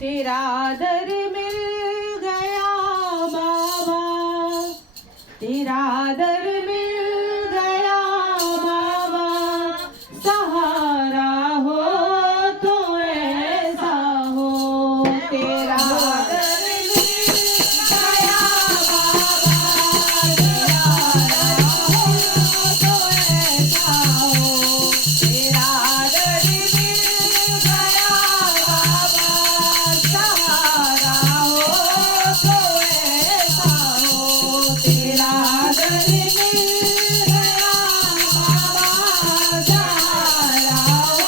तेरा दर मिल गया बाबा, तेरा दर मिल गया बाबा, सहारा हो तो ऐसा हो। तेरा दर मिल गया बाबा, तेरा दर हो तो ऐसा हो। तेरा दर मिल गया बाबा, सहारा हो तो ऐसा हो। तेरा दर मिल गया बाबा, सहारा हो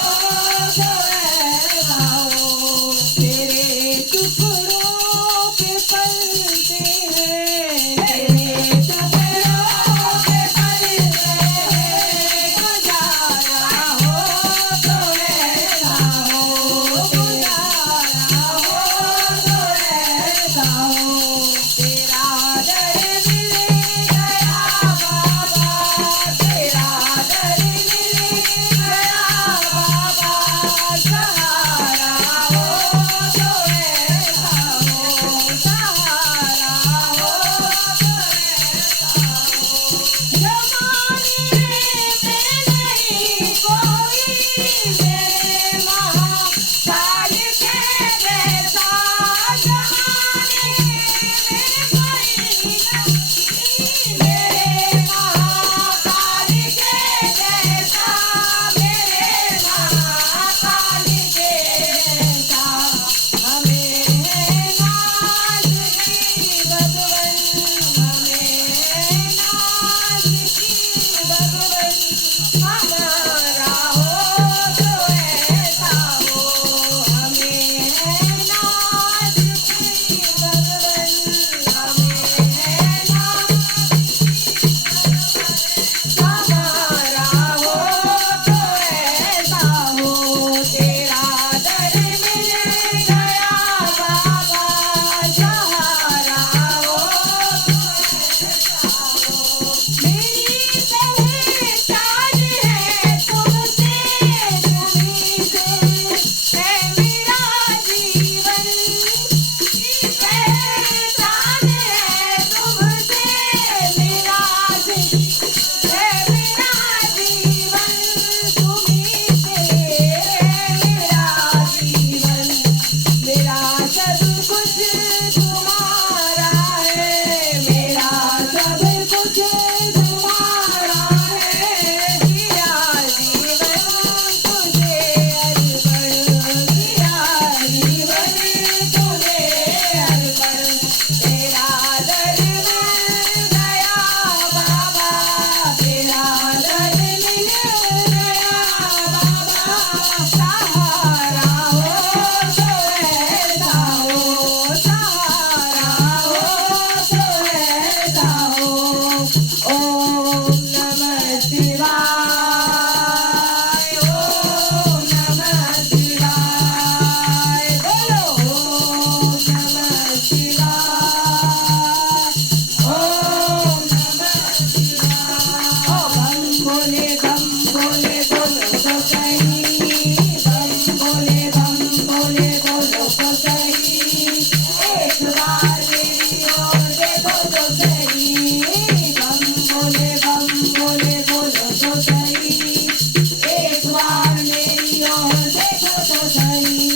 तो ऐसा हो। तेरे टुकड़ों पे पलते हैं, तेरे टुकड़ों पे पलते हैं, गुजारा हो तो ऐसा हो, गुजारा हो तो ऐसा हो। तेरा दर मिल गया बाबा, तेरा दर मिल गया बाबा, सहारा हो तो ऐसा हो, सहारा हो तो ऐसा हो। जमाने में नहीं कोई मेरे महाकाल के जैसा, जमाने में कोई नहीं मेरे महाकाल के जैसा, मेरे महाकाल के जैसा। हमें है नाज की भगवन, हमें है नाज की भगवन, हमारा हो तो ऐसा हो। हमें है नाज की भगवन, हमें है नाज हमारा हो तो ऐसा हो। तेरा दर मिल गया बाबा, सहारा हो तो ऐसा हो। मेरी पहचान है तुमसे, तुम्हीं से है मेरा जीवन की पहचान है तुमसे, मेरा है मेरा जीवन तुम्हीं से, मेरा जीवन। मेरा सब कुछ तुम्हारा है, मेरा सब कुछ तुम्हारा है। किया जीवन तुझे अर्पण, किया जीवन तुझे अर्पण। तेरा दर मिल गया बाबा, तेरा दर मिल गया बाबा, सहारा हो तो ऐसा हो, सहारा हो तो ऐसा हो। ओम नमः शिवाय, ओम नमः शिवाय, बोलो ओम नमः शिवाय, ओम नमः शिवाय। ओ बम भोले बोलो तो सही, बम भोले बोलो तो सही। एक बार मेरी ओर देखो तो सही, बम भोले बोलो तो सही। एक बार मेरी ओर देखो तो सही।